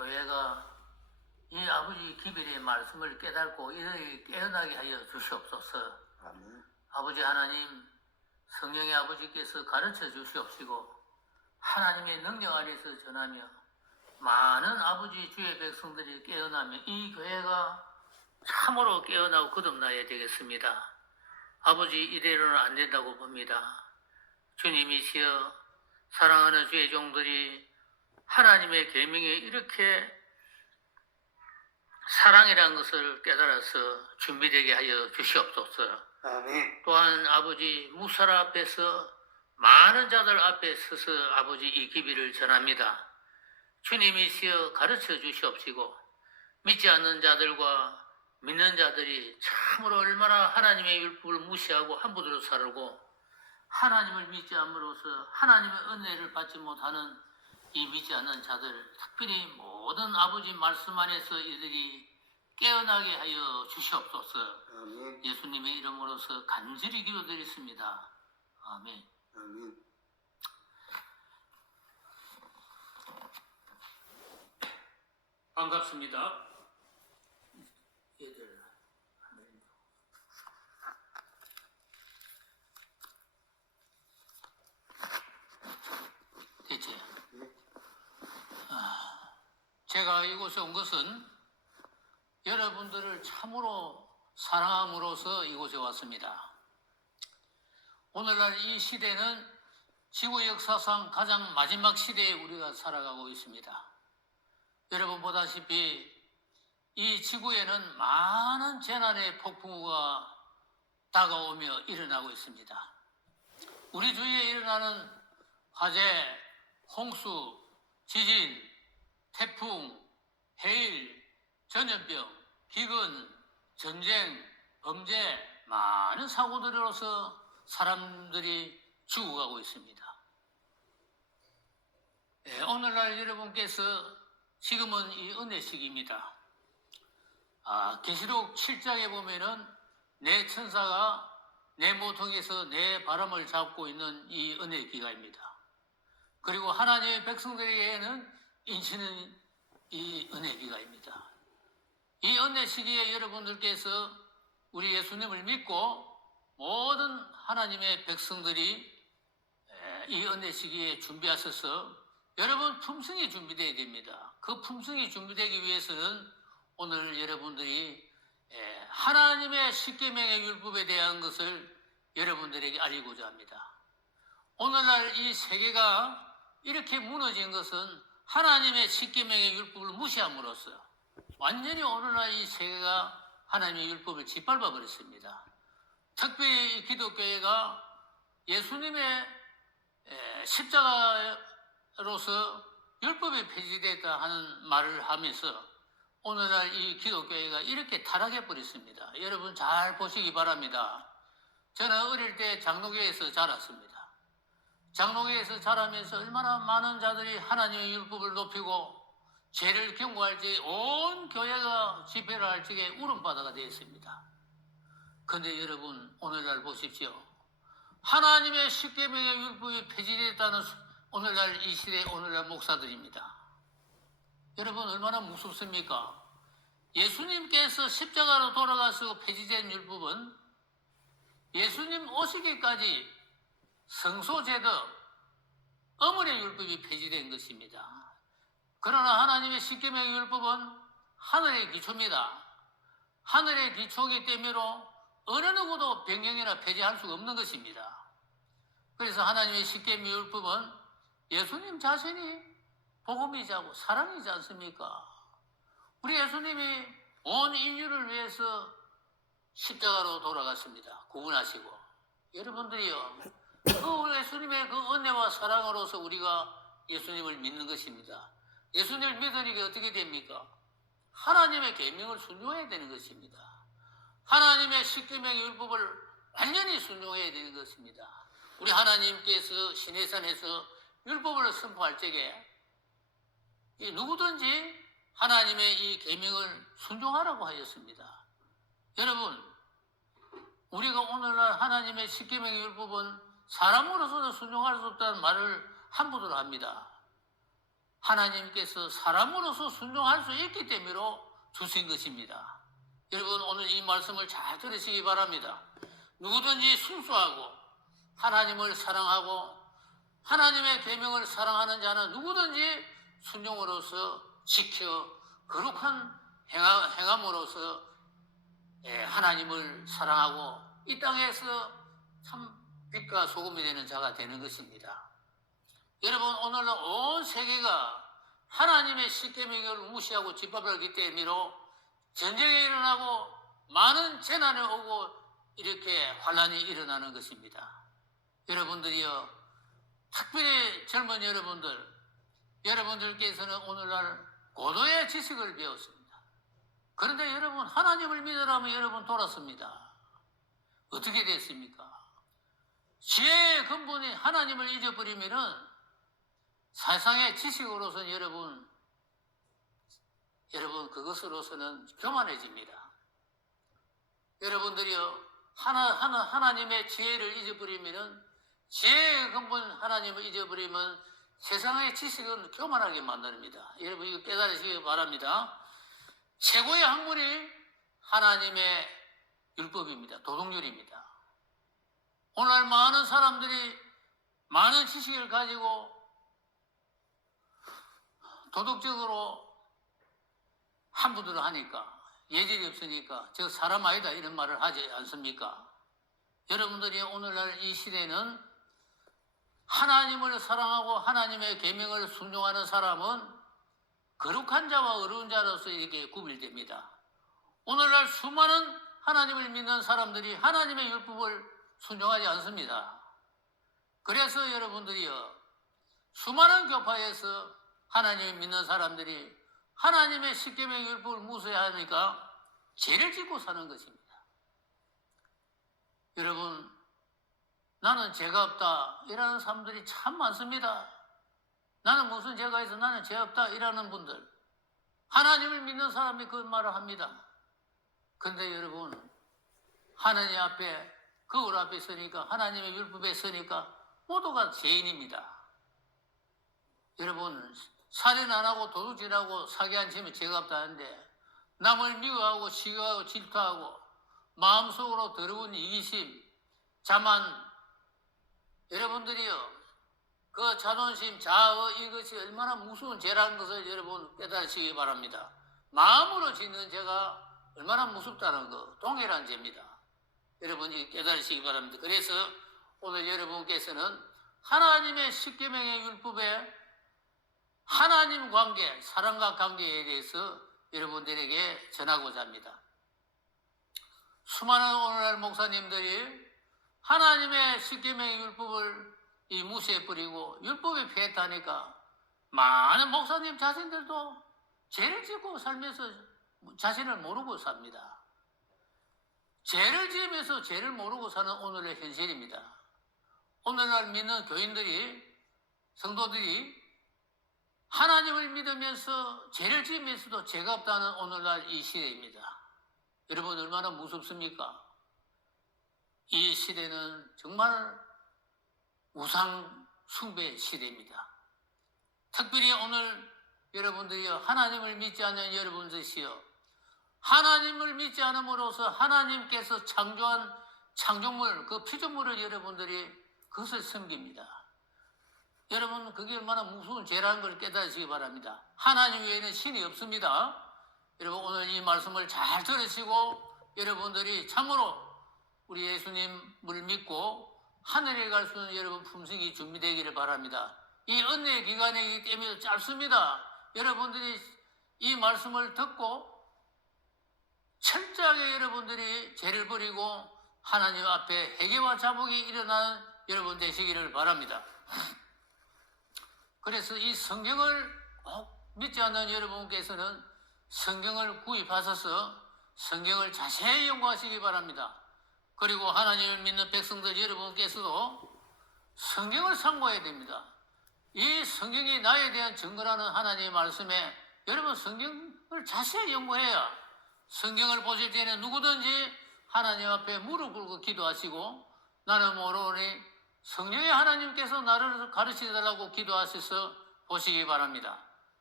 교회가 이 아버지 기별의 말씀을 깨닫고 이를 깨어나게 하여 주시옵소서. 아멘. 아버지 하나님, 성령의 아버지께서 가르쳐 주시옵시고 하나님의 능력 아래서 전하며 많은 아버지 주의 백성들이 깨어나며 이 교회가 참으로 깨어나고 거듭나야 되겠습니다. 아버지, 이대로는 안 된다고 봅니다. 주님이시여, 사랑하는 주의 종들이 하나님의 계명에 이렇게 사랑이라는 것을 깨달아서 준비되게 하여 주시옵소서. 아멘. 또한 아버지, 무살 앞에서 많은 자들 앞에 서서 아버지 이 기비를 전합니다. 주님이시여 가르쳐 주시옵시고 믿지 않는 자들과 믿는 자들이 참으로 얼마나 하나님의 율법을 무시하고 함부로 살고 하나님을 믿지 않음으로써 하나님의 은혜를 받지 못하는 이 믿지 않는 자들, 특별히 모든 아버지 말씀 안에서 이들이 깨어나게 하여 주시옵소서. 아멘. 예수님의 이름으로서 간절히 기도드리겠습니다. 아멘. 아멘. 반갑습니다. 얘들 대체 제가 이곳에 온 것은 여러분들을 참으로 사랑함으로써 이곳에 왔습니다. 오늘날 이 시대는 지구 역사상 가장 마지막 시대에 우리가 살아가고 있습니다. 여러분 보다시피 이 지구에는 많은 재난의 폭풍우가 다가오며 일어나고 있습니다. 우리 주위에 일어나는 화재, 홍수, 지진, 태풍, 해일, 전염병, 기근, 전쟁, 범죄, 많은 사고들로서 사람들이 죽어가고 있습니다. 오늘날 여러분께서 지금은 이 은혜식입니다. 계시록 7장에 보면은 내 천사가 내 모퉁에서 내 바람을 잡고 있는 이 은혜기가입니다. 그리고 하나님의 백성들에게는 인치는 이 은혜기가입니다. 이 은혜 시기에 여러분들께서 우리 예수님을 믿고 모든 하나님의 백성들이 이 은혜 시기에 준비하셔서 여러분 품성이 준비되어야 됩니다. 그 품성이 준비되기 위해서는 오늘 여러분들이 하나님의 십계명의 율법에 대한 것을 여러분들에게 알리고자 합니다. 오늘날 이 세계가 이렇게 무너진 것은 하나님의 십계명의 율법을 무시함으로써 완전히 오늘날 이 세계가 하나님의 율법을 짓밟아 버렸습니다. 특별히 이 기독교회가 예수님의 십자가로서 율법이 폐지됐다 하는 말을 하면서 오늘날 이 기독교회가 이렇게 타락해 버렸습니다. 여러분 잘 보시기 바랍니다. 저는 어릴 때 장로교회에서 자랐습니다. 장로교회에서 자라면서 얼마나 많은 자들이 하나님의 율법을 높이고 죄를 경고할 때 온 교회가 집회를 할 적에 울음바다가 되었습니다. 그런데 여러분 오늘날 보십시오. 하나님의 십계명의 율법이 폐지됐다는 오늘날 이 시대의 오늘날 목사들입니다. 여러분 얼마나 무섭습니까? 예수님께서 십자가로 돌아가서 폐지된 율법은 예수님 오시기까지 성소제도 어머니의 율법이 폐지된 것입니다. 그러나 하나님의 십계명의 율법은 하늘의 기초입니다. 하늘의 기초이기 때문에 어느 누구도 변경이나 폐지할 수가 없는 것입니다. 그래서 하나님의 십계명 율법은 예수님 자신이 복음이자고 사랑이지 않습니까? 우리 예수님이 온 인류를 위해서 십자가로 돌아갔습니다. 구원하시고. 여러분들이요, 그 예수님의 그 은혜와 사랑으로서 우리가 예수님을 믿는 것입니다. 예수님을 믿으니까 어떻게 됩니까? 하나님의 계명을 순종해야 되는 것입니다. 하나님의 십계명의 율법을 완전히 순종해야 되는 것입니다. 우리 하나님께서 시내산에서 율법을 선포할 적에 누구든지 하나님의 이 계명을 순종하라고 하였습니다. 여러분, 우리가 오늘날 하나님의 십계명의 율법은 사람으로서는 순종할 수 없다는 말을 함부로 합니다. 하나님께서 사람으로서 순종할 수 있기 때문에 주신 것입니다. 여러분 오늘 이 말씀을 잘 들으시기 바랍니다. 누구든지 순수하고 하나님을 사랑하고 하나님의 계명을 사랑하는 자는 누구든지 순종으로서 지켜 거룩한 행함으로써 하나님을 사랑하고 이 땅에서 참 빛과 소금이 되는 자가 되는 것입니다. 여러분 오늘날 온 세계가 하나님의 십계명을 무시하고 짓밟았기 때문에 전쟁이 일어나고 많은 재난이 오고 이렇게 환란이 일어나는 것입니다. 여러분들이요, 특별히 젊은 여러분들께서는 오늘날 고도의 지식을 배웠습니다. 그런데 여러분 하나님을 믿으라면 여러분 돌았습니다. 어떻게 됐습니까? 지혜의 근본이 하나님을 잊어버리면은 세상의 지식으로서는 여러분 그것으로서는 교만해집니다. 여러분들이요 하나님의 지혜를 잊어버리면은 지혜의 근본 하나님을 잊어버리면 세상의 지식은 교만하게 만듭니다. 여러분 이거 깨달으시기 바랍니다. 최고의 학문이 하나님의 율법입니다. 도덕률입니다. 오늘날 많은 사람들이 많은 지식을 가지고 도덕적으로 함부로 하니까 예절이 없으니까 저 사람 아니다 이런 말을 하지 않습니까? 여러분들이 오늘날 이 시대는 하나님을 사랑하고 하나님의 계명을 순종하는 사람은 거룩한 자와 어려운 자로서 이렇게 구별됩니다. 오늘날 수많은 하나님을 믿는 사람들이 하나님의 율법을 순종하지 않습니다. 그래서 여러분들이요 수많은 교파에서 하나님을 믿는 사람들이 하나님의 십계명 율법을 무시하니까 죄를 짓고 사는 것입니다. 여러분 나는 죄가 없다 이라는 사람들이 참 많습니다. 나는 무슨 죄가 있어 나는 죄 없다 이라는 분들 하나님을 믿는 사람이 그 말을 합니다. 그런데 여러분 하나님 앞에 거울 앞에 서니까 하나님의 율법에 서니까 모두가 죄인입니다. 여러분 살인 안 하고 도둑질 하고 사기 안 치면 죄가 없다는데 남을 미워하고 시기하고 질투하고 마음속으로 더러운 이기심 자만 여러분들이요 그 자존심 자아 이것이 얼마나 무서운 죄라는 것을 여러분 깨달으시기 바랍니다. 마음으로 짓는 죄가 얼마나 무섭다는 거 동일한 죄입니다. 여러분이 깨달으시기 바랍니다. 그래서 오늘 여러분께서는 하나님의 십계명의 율법에 하나님 관계, 사랑과 관계에 대해서 여러분들에게 전하고자 합니다. 수많은 오늘날 목사님들이 하나님의 십계명의 율법을 무시해버리고 율법에 피했다니까 많은 목사님 자신들도 죄를 짓고 살면서 자신을 모르고 삽니다. 죄를 지으면서 죄를 모르고 사는 오늘의 현실입니다. 오늘날 믿는 교인들이 성도들이 하나님을 믿으면서 죄를 지으면서도 죄가 없다는 오늘날 이 시대입니다. 여러분 얼마나 무섭습니까? 이 시대는 정말 우상 숭배 시대입니다. 특별히 오늘 여러분들이 하나님을 믿지 않는 여러분들이요 하나님을 믿지 않음으로써 하나님께서 창조한 창조물 그 피조물을 여러분들이 그것을 섬깁니다. 여러분 그게 얼마나 무서운 죄라는 걸 깨달으시기 바랍니다. 하나님 외에는 신이 없습니다. 여러분 오늘 이 말씀을 잘 들으시고 여러분들이 참으로 우리 예수님을 믿고 하늘에 갈 수 있는 여러분 품성이 준비되기를 바랍니다. 이 은혜의 기간이기 때문에 짧습니다. 여러분들이 이 말씀을 듣고 철저하게 여러분들이 죄를 버리고 하나님 앞에 회개와 자복이 일어나는 여러분 되시기를 바랍니다. 그래서 이 성경을 꼭 믿지 않는 여러분께서는 성경을 구입하셔서 성경을 자세히 연구하시기 바랍니다. 그리고 하나님을 믿는 백성들 여러분께서도 성경을 참고해야 됩니다. 이 성경이 나에 대한 증거라는 하나님의 말씀에 여러분 성경을 자세히 연구해야 성경을 보실 때는 누구든지 하나님 앞에 무릎 꿇고 기도하시고 나는 모르니 성령의 하나님께서 나를 가르치달라고 기도하셔서 보시기 바랍니다.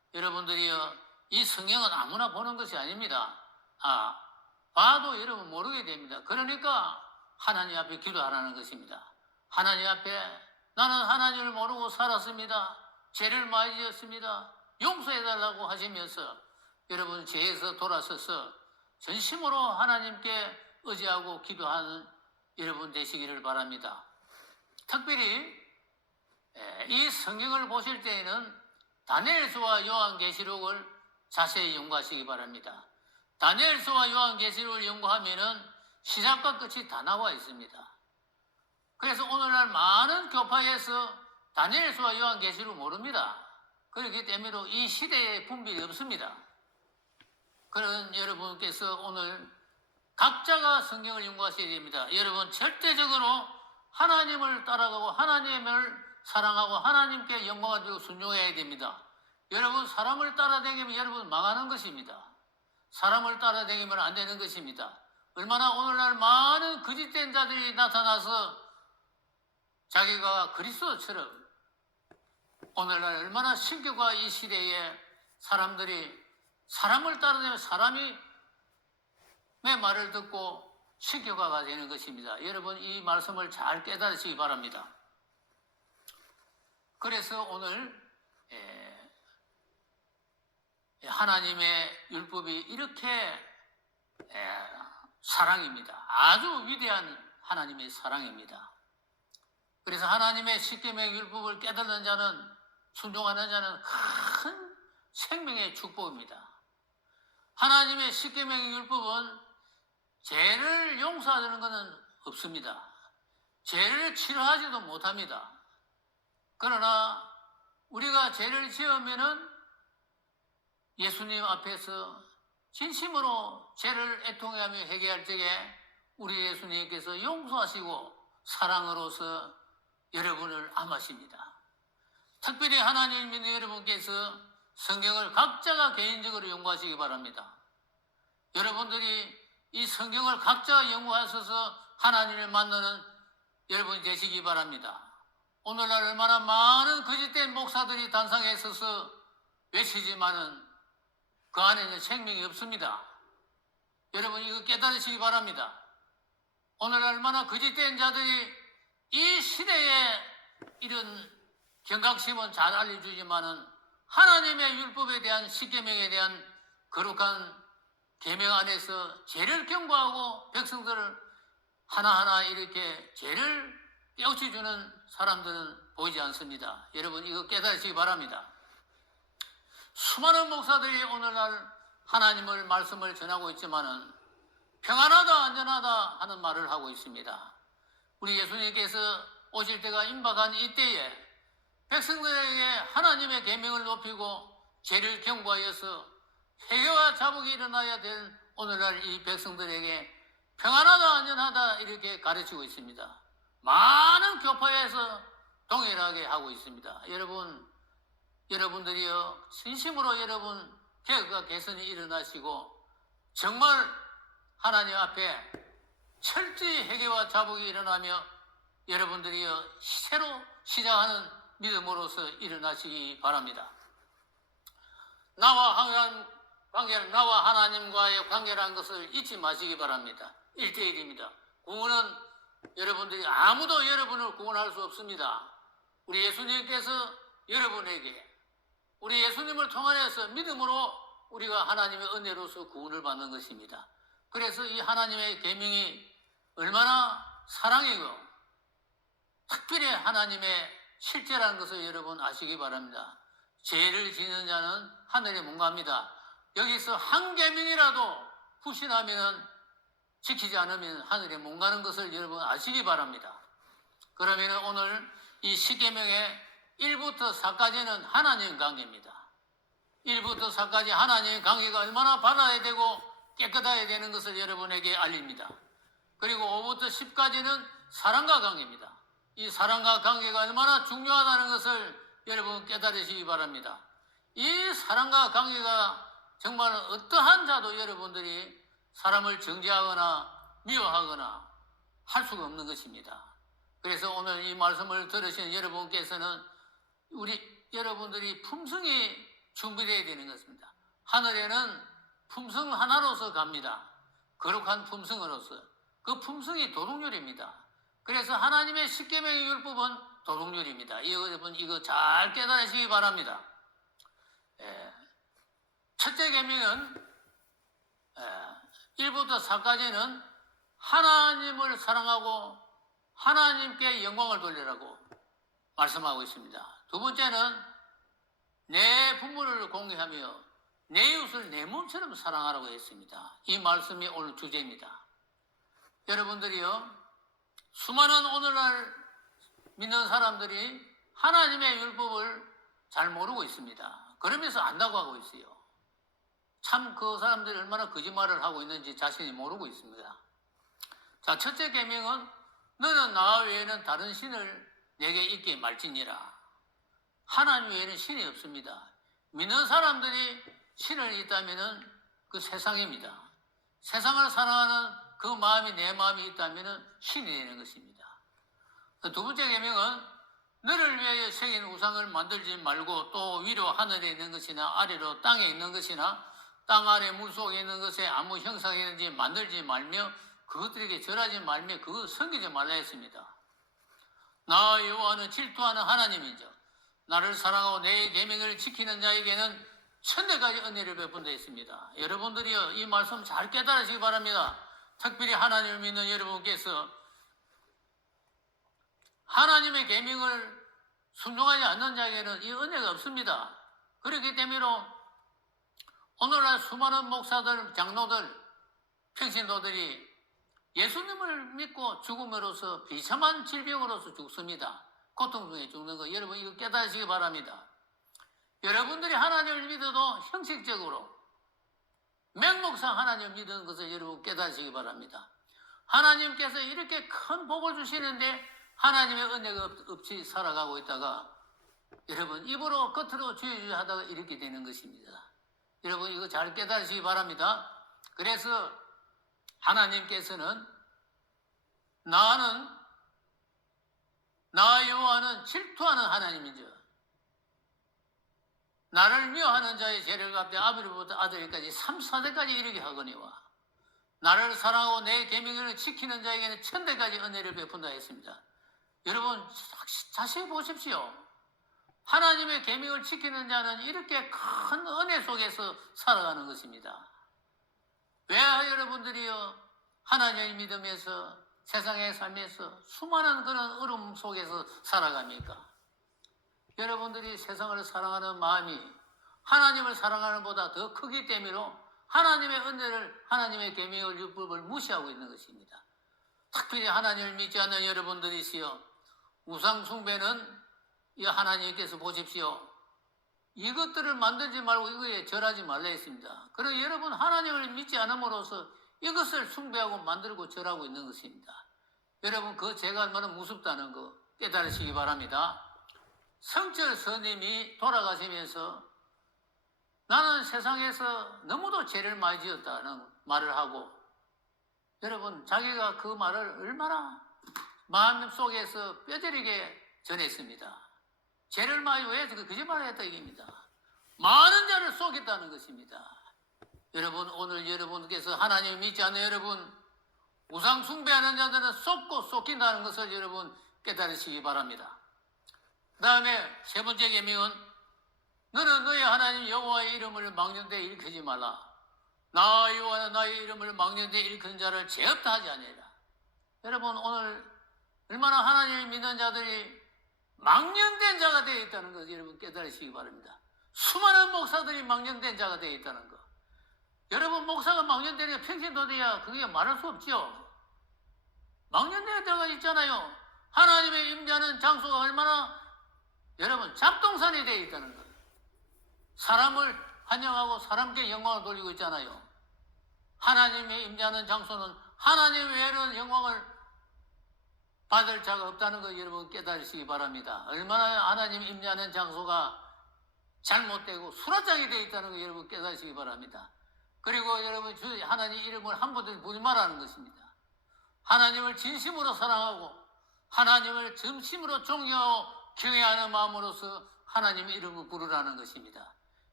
여러분들이요, 이 성경은 아무나 보는 것이 아닙니다. 봐도 여러분 모르게 됩니다. 그러니까 하나님 앞에 기도하라는 것입니다. 하나님 앞에 나는 하나님을 모르고 살았습니다. 죄를 많이 지었습니다. 용서해달라고 하시면서 여러분 죄에서 돌아서서 전심으로 하나님께 의지하고 기도하는 여러분 되시기를 바랍니다. 특별히 이 성경을 보실 때에는 다니엘서와 요한계시록을 자세히 연구하시기 바랍니다. 다니엘서와 요한계시록을 연구하면은 시작과 끝이 다 나와 있습니다. 그래서 오늘날 많은 교파에서 다니엘서와 요한계시록 모릅니다. 그렇기 때문에 이 시대에 분별이 없습니다. 그런 여러분께서 오늘 각자가 성경을 연구하셔야 됩니다. 여러분 절대적으로 하나님을 따라가고 하나님을 사랑하고 하나님께 영광을 드리고 순종해야 됩니다. 여러분 사람을 따라다니면 여러분 망하는 것입니다. 사람을 따라다니면 안 되는 것입니다. 얼마나 오늘날 많은 거짓된 자들이 나타나서 자기가 그리스도처럼 오늘날 얼마나 신교가 이 시대에 사람들이 사람을 따라다니면 사람이 내 말을 듣고 신교가가 되는 것입니다. 여러분 이 말씀을 잘 깨달으시기 바랍니다. 그래서 오늘 하나님의 율법이 이렇게 사랑입니다. 아주 위대한 하나님의 사랑입니다. 그래서 하나님의 십계명의 율법을 깨닫는 자는 순종하는 자는 큰 생명의 축복입니다. 하나님의 십계명의 율법은 죄를 용서하는 것은 없습니다. 죄를 치료하지도 못합니다. 그러나 우리가 죄를 지으면은 예수님 앞에서 진심으로 죄를 애통하며 회개할 적에 우리 예수님께서 용서하시고 사랑으로서 여러분을 암하십니다. 특별히 하나님 믿는 여러분께서 성경을 각자가 개인적으로 연구하시기 바랍니다. 여러분들이 이 성경을 각자가 연구하셔서 하나님을 만나는 여러분이 되시기 바랍니다. 오늘날 얼마나 많은 거짓된 목사들이 단상에 서서 외치지만은 그 안에는 생명이 없습니다. 여러분 이거 깨달으시기 바랍니다. 오늘날 얼마나 거짓된 자들이 이 시대에 이런 경각심은 잘 알려주지만은 하나님의 율법에 대한 십계명에 대한 거룩한 계명 안에서 죄를 경고하고 백성들을 하나하나 이렇게 죄를 깨우쳐주는 사람들은 보이지 않습니다. 여러분 이거 깨달으시기 바랍니다. 수많은 목사들이 오늘날 하나님을 말씀을 전하고 있지만은 평안하다 안전하다 하는 말을 하고 있습니다. 우리 예수님께서 오실 때가 임박한 이때에 백성들에게 하나님의 계명을 높이고 죄를 경고하여서 회개와 자복이 일어나야 될 오늘날 이 백성들에게 평안하다 안전하다 이렇게 가르치고 있습니다. 많은 교파에서 동일하게 하고 있습니다. 여러분들이요 진심으로 여러분 개혁과 개선이 일어나시고 정말 하나님 앞에 철저히 회개와 자복이 일어나며 여러분들이요 새로 시작하는 믿음으로서 일어나시기 바랍니다. 나와 하나님과의 관계라는 것을 잊지 마시기 바랍니다. 1대1입니다. 구원은 여러분들이 아무도 여러분을 구원할 수 없습니다. 우리 예수님께서 여러분에게 우리 예수님을 통하여서 믿음으로 우리가 하나님의 은혜로서 구원을 받는 것입니다. 그래서 이 하나님의 계명이 얼마나 사랑이고 특별히 하나님의 실제라는 것을 여러분 아시기 바랍니다. 죄를 지는 자는 하늘에 못 갑니다. 여기서 한 계명이라도 후신하면 지키지 않으면 하늘에 못 가는 것을 여러분 아시기 바랍니다. 그러면 오늘 이 십계명의 1부터 4까지는 하나님 관계입니다. 1부터 4까지 하나님의 관계가 얼마나 바라야 되고 깨끗해야 되는 것을 여러분에게 알립니다. 그리고 5부터 10까지는 사랑과 관계입니다. 이 사랑과 관계가 얼마나 중요하다는 것을 여러분 깨달으시기 바랍니다. 이 사랑과 관계가 정말 어떠한 자도 여러분들이 사람을 정죄하거나 미워하거나 할 수가 없는 것입니다. 그래서 오늘 이 말씀을 들으신 여러분께서는 여러분들이 품성이 준비되어야 되는 것입니다. 하늘에는 품성 하나로서 갑니다. 거룩한 품성으로서. 그 품성이 도덕률입니다. 그래서 하나님의 십계명의 율법은 도덕률입니다. 여러분 이거 잘 깨달으시기 바랍니다. 첫째 계명은 1부터 4까지는 하나님을 사랑하고 하나님께 영광을 돌리라고 말씀하고 있습니다. 두 번째는 내 부모를 공경하며 내 이웃을 내 몸처럼 사랑하라고 했습니다. 이 말씀이 오늘 주제입니다. 여러분들이요, 수많은 오늘날 믿는 사람들이 하나님의 율법을 잘 모르고 있습니다. 그러면서 안다고 하고 있어요. 참 그 사람들이 얼마나 거짓말을 하고 있는지 자신이 모르고 있습니다. 자, 첫째 계명은 너는 나 외에는 다른 신을 내게 있게 말지니라. 하나님 외에는 신이 없습니다. 믿는 사람들이 신을 있다면 그 세상입니다. 세상을 사랑하는 그 마음이 내 마음이 있다면 신이 되는 것입니다. 두 번째 계명은 너를 위하여 새긴 우상을 만들지 말고 또 위로 하늘에 있는 것이나 아래로 땅에 있는 것이나 땅 아래 물속에 있는 것에 아무 형상이든지 만들지 말며 그것들에게 절하지 말며 그거 섬기지 말라 했습니다. 나 여호와는 질투하는 하나님이죠. 나를 사랑하고 내 계명을 지키는 자에게는 천대까지 은혜를 베푼다 했습니다. 여러분들이요, 이 말씀 잘 깨달으시기 바랍니다. 특별히 하나님을 믿는 여러분께서 하나님의 계명을 순종하지 않는 자에게는 이 은혜가 없습니다. 그렇기 때문에 오늘날 수많은 목사들, 장로들, 평신도들이 예수님을 믿고 죽음으로써 비참한 질병으로서 죽습니다. 고통 중에 죽는 거 여러분 이거 깨달으시기 바랍니다. 여러분들이 하나님을 믿어도 형식적으로 맹목상 하나님을 믿는 것을 여러분 깨달으시기 바랍니다. 하나님께서 이렇게 큰 복을 주시는데 하나님의 은혜가 없이 살아가고 있다가 여러분 입으로 겉으로 주여주여 하다가 이렇게 되는 것입니다. 여러분 이거 잘 깨달으시기 바랍니다. 그래서 하나님께서는 나 여호와는 질투하는 하나님이죠. 나를 미워하는 자의 죄를 갚되 아버지부터 아들까지 3, 4대까지 이르게 하거니와 나를 사랑하고 내 계명을 지키는 자에게는 천대까지 은혜를 베푼다 했습니다. 여러분 자세히 보십시오. 하나님의 계명을 지키는 자는 이렇게 큰 은혜 속에서 살아가는 것입니다. 왜 여러분들이요 하나님을 믿으면서 세상의 삶에서 수많은 그런 어려움 속에서 살아갑니까? 여러분들이 세상을 사랑하는 마음이 하나님을 사랑하는 것보다 더 크기 때문에 하나님의 은혜를 하나님의 계명을 율법을 무시하고 있는 것입니다. 특별히 하나님을 믿지 않는 여러분들이시여 우상 숭배는 이 하나님께서 보십시오. 이것들을 만들지 말고 이거에 절하지 말라 했습니다. 그리고 여러분 하나님을 믿지 않음으로써 이것을 숭배하고 만들고 절하고 있는 것입니다. 여러분 그 죄가 얼마나 무섭다는 거 깨달으시기 바랍니다. 성철 스님이 돌아가시면서 나는 세상에서 너무도 죄를 많이 지었다는 말을 하고 여러분 자기가 그 말을 얼마나 마음속에서 뼈저리게 전했습니다. 죄를 많이 왜 거짓말을 했다 이겁니다. 많은 자를 속였다는 것입니다. 여러분 오늘 여러분께서 하나님을 믿지 않는 여러분 우상 숭배하는 자들은 속고 속인다는 것을 여러분 깨달으시기 바랍니다. 그 다음에 세 번째 계명은 너는 너의 하나님 여호와의 이름을 망령되이 일으키지 말라. 나 여호와는 나의 이름을 망령되이 일으키는 자를 죄 없다 하지 아니하라. 여러분 오늘 얼마나 하나님을 믿는 자들이 망령된 자가 되어 있다는 것을 여러분 깨달으시기 바랍니다. 수많은 목사들이 망령된 자가 되어 있다는 것. 여러분 목사가 망령되니까 평생도 돼야 그게 말할 수 없죠. 망령된 자가 있잖아요. 하나님의 임재하는 장소가 얼마나 여러분 잡동산이 되어 있다는 것. 사람을 환영하고 사람께 영광을 돌리고 있잖아요. 하나님의 임재하는 장소는 하나님 외에는 영광을 받을 자가 없다는 것 여러분 깨달으시기 바랍니다. 얼마나 하나님 임재하는 장소가 잘못되고 수라장이 되어 있다는 것 여러분 깨달으시기 바랍니다. 그리고 여러분 하나님 이름을 한 번도 부르지 말라는 것입니다. 하나님을 진심으로 사랑하고 하나님을 진심으로 존경하고 경외하는 마음으로서 하나님의 이름을 부르라는 것입니다.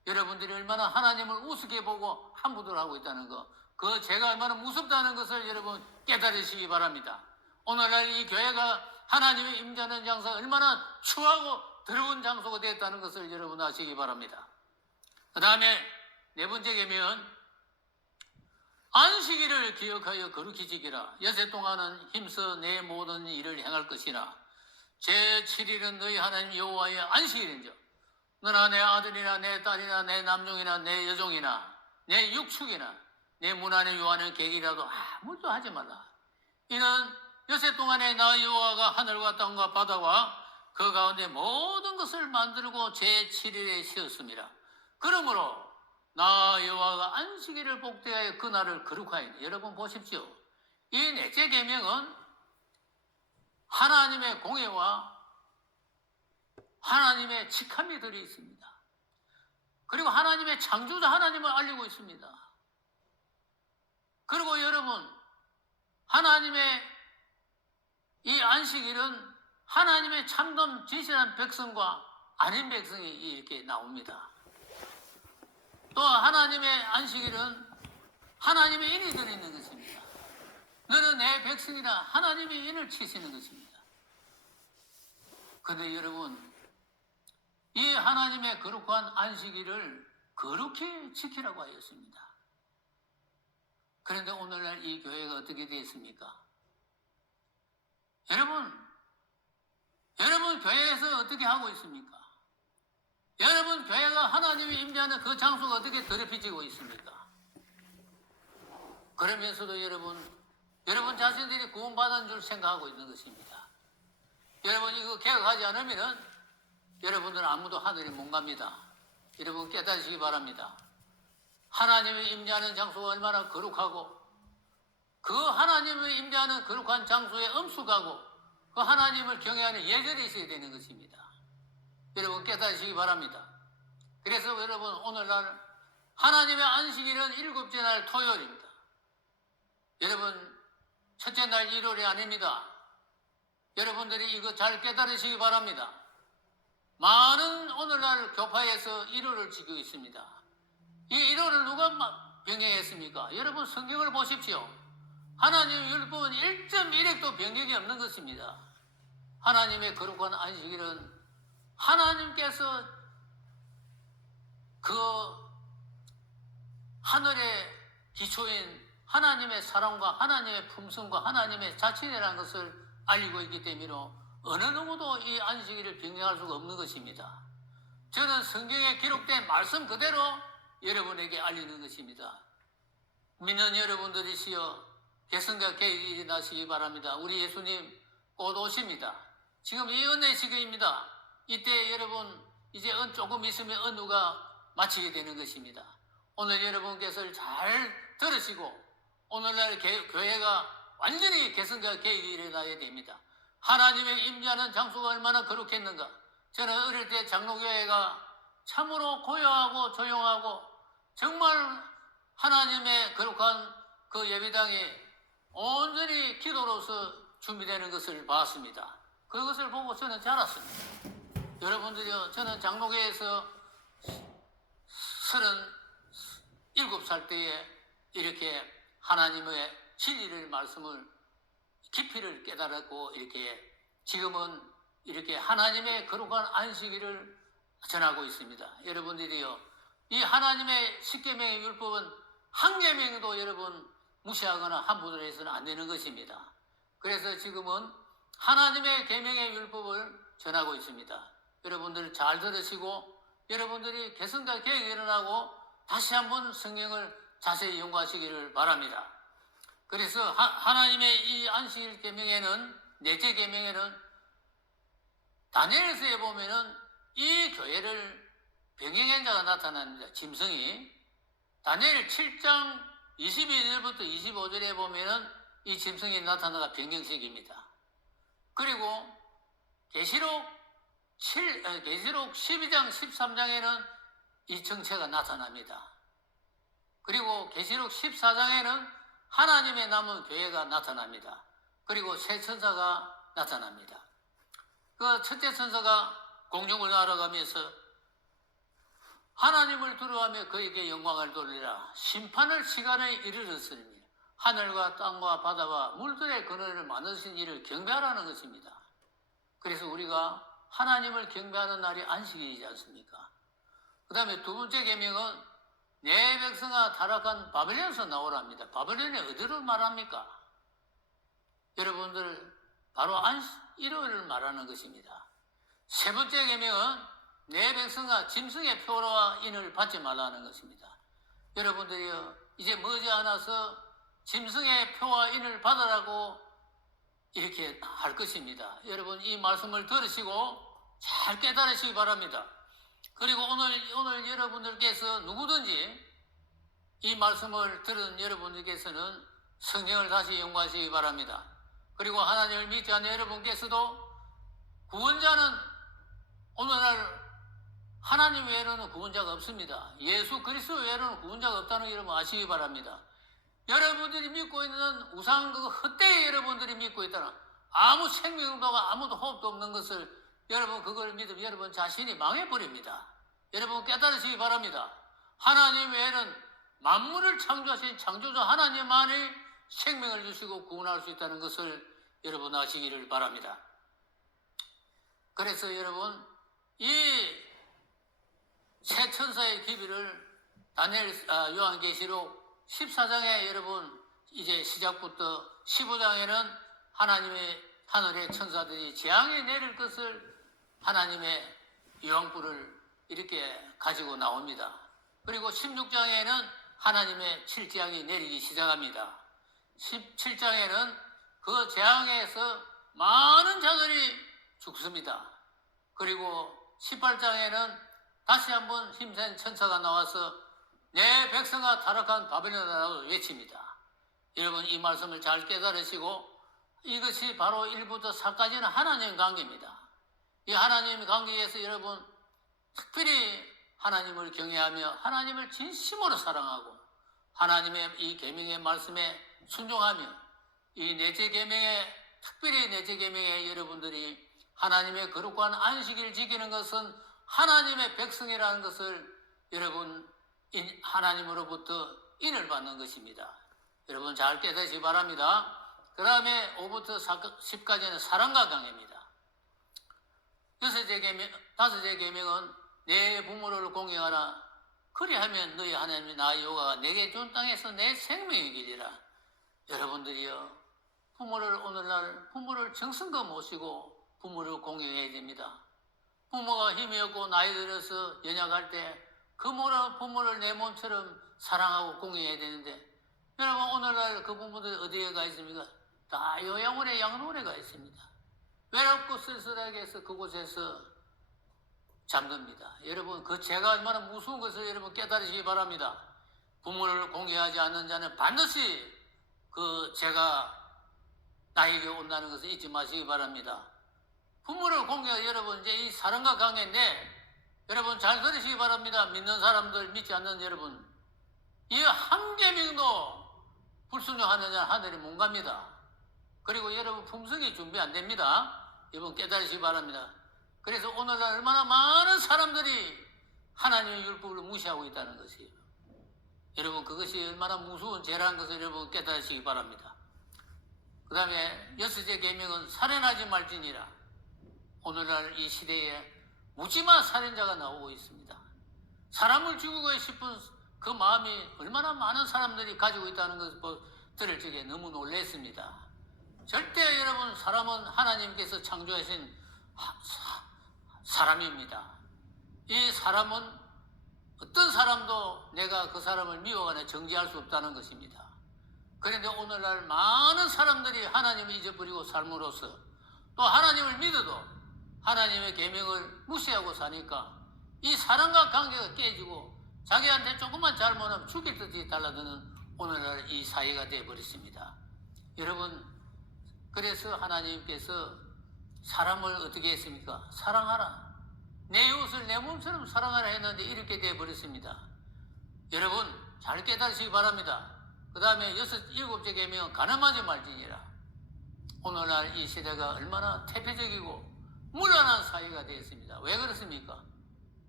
여러분들이 얼마나 하나님을 우습게 보고 함부를 하고 있다는 것, 그 죄가 얼마나 무섭다는 것을 여러분 깨달으시기 바랍니다. 오늘날 이 교회가 하나님의 임재하는 장소가 얼마나 추하고 더러운 장소가 되었다는 것을 여러분 아시기 바랍니다. 그 다음에 네 번째 계명은 안식일을 기억하여 거룩히 지키라. 여세 동안은 힘써 내 모든 일을 행할 것이나 제7일은 너희 하나님 여호와의 안식일인즉 너나 내 아들이나 내 딸이나 내 남종이나 내 여종이나 내 육축이나 내 문 안에 요하는 객이라도 아무도 하지 말라. 이는 여세 동안에 나 여호와가 하늘과 땅과 바다와 그 가운데 모든 것을 만들고 제7일에 쉬었습니다. 그러므로 나 여호와가 안식일을 복되하여 그날을 거룩하이니. 여러분 보십시오. 이 넷째 계명은 하나님의 공예와 하나님의 직함이 들어 있습니다. 그리고 하나님의 창조자 하나님을 알리고 있습니다. 그리고 여러분, 하나님의 이 안식일은 하나님의 참된 진실한 백성과 아닌 백성이 이렇게 나옵니다. 또 하나님의 안식일은 하나님의 인이 들어있는 것입니다. 너는 내 백성이라 하나님의 인을 치시는 것입니다. 그런데 여러분, 이 하나님의 거룩한 안식일을 거룩히 지키라고 하였습니다. 그런데 오늘날 이 교회가 어떻게 되었습니까? 여러분 교회에서 어떻게 하고 있습니까? 여러분 교회가 하나님이 임재하는 그 장소가 어떻게 더럽혀지고 있습니까? 그러면서도 여러분 자신들이 구원받은 줄 생각하고 있는 것입니다. 여러분 이거 개혁하지 않으면은 여러분들은 아무도 하늘에 못 갑니다. 여러분 깨닫으시기 바랍니다. 하나님이 임재하는 장소가 얼마나 거룩하고 그 하나님이 임재하는 거룩한 장소에 엄숙하고 그 하나님을 경외하는 예절이 있어야 되는 것입니다. 여러분 깨닫으시기 바랍니다. 그래서 여러분 오늘날 하나님의 안식일은 7째 날 토요일입니다. 여러분 첫째 날 일요일이 아닙니다. 여러분들이 이거 잘 깨달으시기 바랍니다. 많은 오늘날 교파에서 일요일을 지키고 있습니다. 이 일요일을 누가 변경했습니까? 여러분 성경을 보십시오. 하나님의 율법은 1.1획도 변경이 없는 것입니다. 하나님의 거룩한 안식일은 하나님께서 그 하늘의 기초인 하나님의 사랑과 하나님의 품성과 하나님의 자신이라는 것을 알리고 있기 때문에 어느 누구도 이 안식일을 변경할 수가 없는 것입니다. 저는 성경에 기록된 말씀 그대로 여러분에게 알리는 것입니다. 믿는 여러분들이시여 개성과 계획이 일어나시기 바랍니다. 우리 예수님 곧 오십니다. 지금 이 은혜 시기입니다. 이때 여러분 이제 조금 있으면 은우가 마치게 되는 것입니다. 오늘 여러분께서 잘 들으시고 오늘날 교회가 완전히 개성과 계획이 일어나야 됩니다. 하나님의 임재하는 장소가 얼마나 거룩했는가. 저는 어릴 때 장로교회가 참으로 고요하고 조용하고 정말 하나님의 거룩한 그 예배당에 온전히 기도로서 준비되는 것을 봤습니다. 그것을 보고 저는 자랐습니다. 여러분들이요, 저는 장로교회에서 37살 때에 이렇게 하나님의 진리를 말씀을 깊이를 깨달았고 이렇게 지금은 이렇게 하나님의 거룩한 안식일을 전하고 있습니다. 여러분들이요, 이 하나님의 십계명의 율법은 한 계명도 여러분 무시하거나 함부로 해서는 안 되는 것입니다. 그래서 지금은 하나님의 계명의 율법을 전하고 있습니다. 여러분들 잘 들으시고 여러분들이 개성과 계획이 일어나고 다시 한번 성경을 자세히 연구하시기를 바랍니다. 그래서 하나님의 이 안식일 계명에는 넷째 계명에는 다니엘서에 보면은 이 교회를 변경한 자가 나타납니다. 짐승이 다니엘 7장 22절부터 25절에 보면은 이 짐승이 나타나가 변경식입니다. 그리고 계시록 12장 13장에는 이 정체가 나타납니다. 그리고 계시록 14장에는 하나님의 남은 교회가 나타납니다. 그리고 새 천사가 나타납니다. 그 첫째 천사가 공중을 날아가면서 하나님을 두려워하며 그에게 영광을 돌리라. 심판을 시간에 이르렀으니 하늘과 땅과 바다와 물들의 근원을 만드신 이를 경배하라는 것입니다. 그래서 우리가 하나님을 경배하는 날이 안식일이지 않습니까? 그 다음에 두 번째 계명은 내 백성아 타락한 바벨론에서 나오랍니다. 바벨론이 어디를 말합니까? 여러분들 바로 일요일을 말하는 것입니다. 세 번째 계명은 내 백성아 짐승의 표로와 인을 받지 말라는 것입니다. 여러분들이요 이제 머지않아서 짐승의 표와 인을 받으라고 이렇게 할 것입니다. 여러분 이 말씀을 들으시고 잘 깨달으시기 바랍니다. 그리고 오늘 여러분들께서 누구든지 이 말씀을 들은 여러분들께서는 성경을 다시 연구하시기 바랍니다. 그리고 하나님을 믿지 않는 여러분께서도 구원자는 오늘날 하나님 외에는 구원자가 없습니다. 예수 그리스도 외에는 구원자가 없다는 거 여러분 아시기 바랍니다. 여러분들이 믿고 있는 우상 그 헛되이 여러분들이 믿고 있다는 아무 생명도가 아무도 호흡도 없는 것을 여러분 그걸 믿으면 여러분 자신이 망해버립니다. 여러분 깨달으시기 바랍니다. 하나님 외에는 만물을 창조하신 창조자 하나님만이 생명을 주시고 구원할 수 있다는 것을 여러분 아시기를 바랍니다. 그래서 여러분 이 새 천사의 기비를 요한계시록 14장에 여러분 이제 시작부터 15장에는 하나님의 하늘의 천사들이 재앙에 내릴 것을 하나님의 유황불을 이렇게 가지고 나옵니다. 그리고 16장에는 하나님의 칠재앙이 내리기 시작합니다. 17장에는 그 재앙에서 많은 자들이 죽습니다. 그리고 18장에는 다시 한번 힘센 천사가 나와서 내 백성아 타락한 바벨론이라고 외칩니다. 여러분 이 말씀을 잘 깨달으시고 이것이 바로 1부터 4까지는 하나님 관계입니다. 이 하나님 관계에서 여러분 특별히 하나님을 경외하며 하나님을 진심으로 사랑하고 하나님의 이 계명의 말씀에 순종하며 이 넷째 계명에 특별히 넷째 계명에 여러분들이 하나님의 거룩한 안식일을 지키는 것은 하나님의 백성이라는 것을 여러분 하나님으로부터 인을 받는 것입니다. 여러분 잘 깨닫기 바랍니다. 그 다음에 5부터 10까지는 사랑과 강해입니다. 다섯째 계명은 내 부모를 공경하라. 그리하면 너희 하나님 나의 여호와가 내게 준 땅에서 내 생명이 길이라. 여러분들이요 부모를 오늘날 부모를 정성껏 모시고 부모를 공경해야 됩니다. 부모가 힘이 없고 나이 들어서 연약할 때 그 부모를 내 몸처럼 사랑하고 공경해야 되는데 여러분 오늘날 그 부모들 어디에 가 있습니까? 다 요양원에 양로원에 가 있습니다. 외롭고 쓸쓸하게 해서 그곳에서 잠듭니다. 여러분 그 죄가 얼마나 무서운 것을 여러분 깨달으시기 바랍니다. 부모를 공경하지 않는 자는 반드시 그 죄가 나에게 온다는 것을 잊지 마시기 바랍니다. 부모를 공경하지 여러분 이제 이 사랑과 관계인데 여러분 잘 들으시기 바랍니다. 믿는 사람들 믿지 않는 여러분 이 한 계명도 불순종하는 자는 하늘에 못 갑니다. 그리고 여러분 품성이 준비 안 됩니다. 여러분 깨달으시기 바랍니다. 그래서 오늘날 얼마나 많은 사람들이 하나님의 율법을 무시하고 있다는 것이에요. 여러분 그것이 얼마나 무서운 죄라는 것을 여러분 깨달으시기 바랍니다. 그 다음에 여섯째 계명은 살인하지 말지니라. 오늘날 이 시대에 묻지마 살인자가 나오고 있습니다. 사람을 죽이고 싶은 그 마음이 얼마나 많은 사람들이 가지고 있다는 것을 들을 적에 너무 놀랐습니다. 절대 여러분 사람은 하나님께서 창조하신 사람입니다. 이 사람은 어떤 사람도 내가 그 사람을 미워하거나 정죄할 수 없다는 것입니다. 그런데 오늘날 많은 사람들이 하나님을 잊어버리고 삶으로써 또 하나님을 믿어도 하나님의 계명을 무시하고 사니까 이 사랑과 관계가 깨지고 자기한테 조금만 잘못하면 죽일 듯이 달라드는 오늘날 이 사회가 되어버렸습니다. 여러분 그래서 하나님께서 사람을 어떻게 했습니까? 사랑하라. 내 이웃을 내 몸처럼 사랑하라 했는데 이렇게 되어버렸습니다. 여러분 잘 깨달으시기 바랍니다. 그 다음에 일곱째 계명은 가늠하지 말지니라. 오늘날 이 시대가 얼마나 태폐적이고 무난한 사회가 되었습니다. 왜 그렇습니까?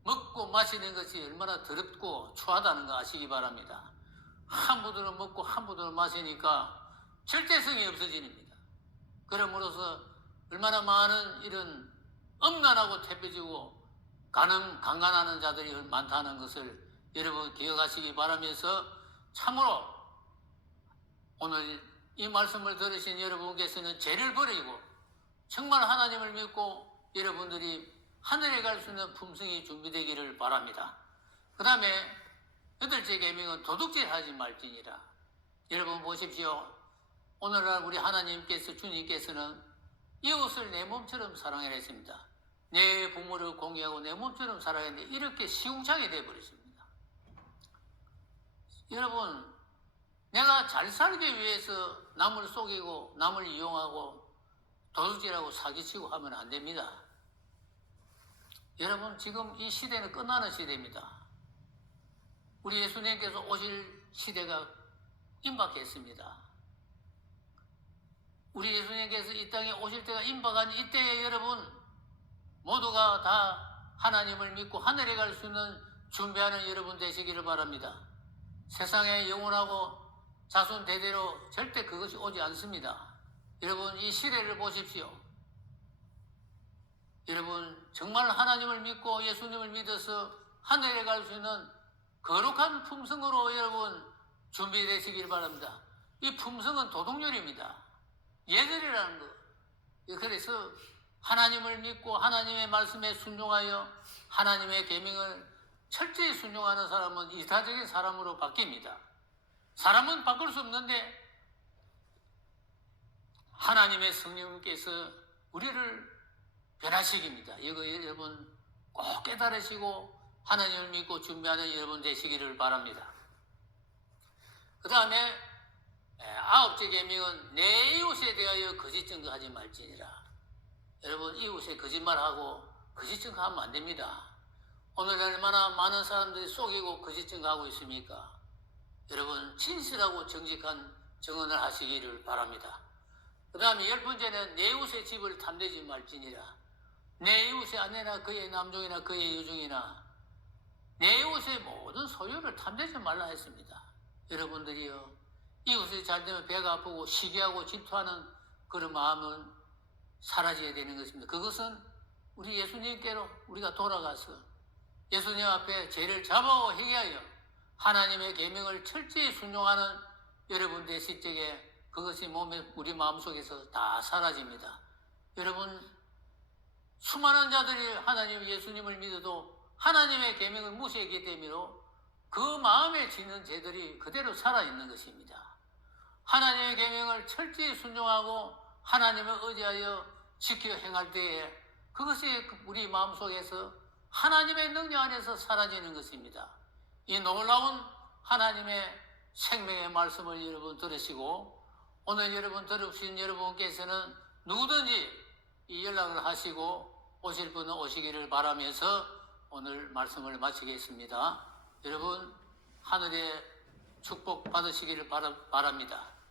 먹고 마시는 것이 얼마나 더럽고 추하다는 거 아시기 바랍니다. 한 부대로 먹고 한 부대로 마시니까 절대성이 없어집니다. 그러므로서 얼마나 많은 이런 엄난하고 태폐지고 강간하는 자들이 많다는 것을 여러분 기억하시기 바라면서 참으로 오늘 이 말씀을 들으신 여러분께서는 죄를 버리고 정말 하나님을 믿고 여러분들이 하늘에 갈 수 있는 품성이 준비되기를 바랍니다. 그 다음에 8째 계명은 도둑질 하지 말지니라. 여러분 보십시오. 오늘날 우리 하나님께서 주님께서는 이웃을 내 몸처럼 사랑하라 했습니다. 내 부모를 공경하고 내 몸처럼 살아야하는데 이렇게 시궁창이 되어버렸습니다. 여러분, 내가 잘 살기 위해서 남을 속이고 남을 이용하고 도둑질하고 사기치고 하면 안 됩니다. 여러분, 지금 이 시대는 끝나는 시대입니다. 우리 예수님께서 오실 시대가 임박했습니다. 우리 예수님께서 이 땅에 오실 때가 임박한 이때에 여러분 모두가 다 하나님을 믿고 하늘에 갈 수 있는 준비하는 여러분 되시기를 바랍니다. 세상에 영원하고 자손 대대로 절대 그것이 오지 않습니다. 여러분 이 시대를 보십시오. 여러분 정말 하나님을 믿고 예수님을 믿어서 하늘에 갈 수 있는 거룩한 품성으로 여러분 준비되시기를 바랍니다. 이 품성은 도덕률입니다. 예절이라는 것. 그래서 하나님을 믿고 하나님의 말씀에 순종하여 하나님의 계명을 철저히 순종하는 사람은 이타적인 사람으로 바뀝니다. 사람은 바꿀 수 없는데 하나님의 성령님께서 우리를 변화시킵니다. 이거 여러분 꼭 깨달으시고 하나님을 믿고 준비하는 여러분 되시기를 바랍니다. 그 다음에 9째 계명은 내 이웃에 대하여 거짓 증거하지 말지니라. 여러분 이웃에 거짓말하고 거짓 증거하면 안 됩니다. 오늘날 얼마나 많은 사람들이 속이고 거짓 증거하고 있습니까? 여러분 진실하고 정직한 증언을 하시기를 바랍니다. 그 다음에 10번째는 내 이웃의 집을 탐내지 말지니라. 내 이웃의 아내나 그의 남종이나 그의 여종이나 내 이웃의 모든 소유를 탐내지 말라 했습니다. 여러분들이요 이웃이 잘 되면 배가 아프고 시기하고 질투하는 그런 마음은 사라져야 되는 것입니다. 그것은 우리 예수님께로 우리가 돌아가서 예수님 앞에 죄를 잡아오 회개하여 하나님의 계명을 철저히 순종하는 여러분 되실 적에 그것이 우리 마음속에서 다 사라집니다. 여러분 수많은 자들이 하나님 예수님을 믿어도 하나님의 계명을 무시했기 때문에 그 마음에 지는 죄들이 그대로 살아있는 것입니다. 하나님의 계명을 철저히 순종하고 하나님을 의지하여 지켜 행할 때에 그것이 우리 마음속에서 하나님의 능력 안에서 사라지는 것입니다. 이 놀라운 하나님의 생명의 말씀을 여러분 들으시고 오늘 여러분 들으신 여러분께서는 누구든지 이 연락을 하시고 오실 분은 오시기를 바라면서 오늘 말씀을 마치겠습니다. 여러분 하늘의 축복 받으시기를 바랍니다.